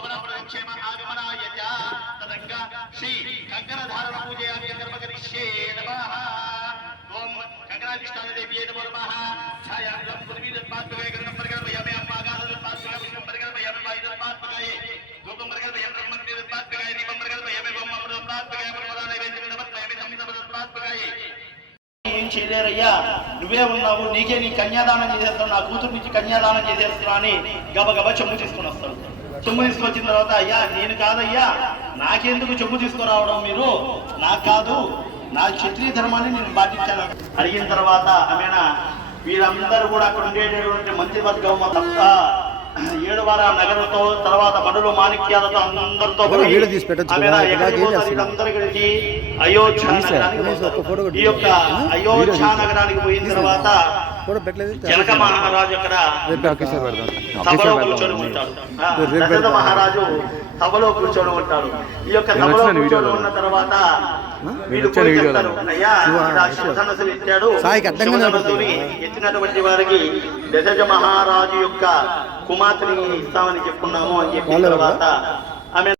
క్షేమ ఆగమనాయ చ తదంగా శ్రీ కంకణధారణ పూజయామి కర్మకరిష్యే నమః. ఓం కంకణాధిష్టాన దేవ్యే నమో నమః. ఛాయాగ్రం పుర్వీదత్మాత్మకాయ గరుడం పరిగణపయామి. అమ్మాగాధత్మాత్మకాయ విష్ణుం పరిగణపయామి. వాయుదత్మాత్మకాయ ధూపం పరిగణపయామి. బ్రహ్మణ్యదత్మాత్మకాయ దీపం పరిగణపయామి. ఓం అమృతత్మాత్మకాయ ప్రమోదా నైవేద్యం నమత్మయామి సంహితమత్మాత్మకాయ ఏం చేయలేరయ్యా. నువ్వే ఉన్నావు నీకే నీ కన్యాదానం చేసేస్తాను నా కూతురు నుంచి కన్యాదానం చేసేస్తున్నా అని గబగబ చెమ్ము తీసుకొని వస్తాడు చెమ్ము తీసుకొచ్చిన తర్వాత అయ్యా నేను కాదయ్యా నాకెందుకు చెమ్ము తీసుకురావడం మీరు? నాకు కాదు నా క్షత్రియ ధర్మాన్ని నేను పాటించాను. అడిగిన తర్వాత ఆమెన వీరందరూ కూడా అక్కడ ఉండేటటువంటి మంత్రివర్గం అంతా నగరంతో తర్వాత మనులు మాణిక్యాలతో అందరితో కలిసి అయోధ్య నగరానికి ఈ యొక్క. అయోధ్య నగరానికి పోయిన తర్వాత జనక మహారాజు అక్కడ సభలో కూర్చొని ఉంటాడు. మహారాజు సభలో కూర్చొని ఉంటాడు ఈ యొక్క సభలో కూర్చొని. ఉన్న తర్వాత నేను వీళ్ళు వచ్చిన పోయి వీడియోలో. చెప్తారు, "అయ్యా, శివ- ఇలా శివ. శివధనుస్సులు ఎత్తాడు సాయికి అడ్డంగా శివధనుస్సుని నిలబడుతుంది. ఎత్తినటువంటి వారికి దశరథ మహారాజు యొక్క కుమార్తెని ఇస్తామని చెప్పుకున్నాము అని చెప్పిన? తర్వాత ఆమె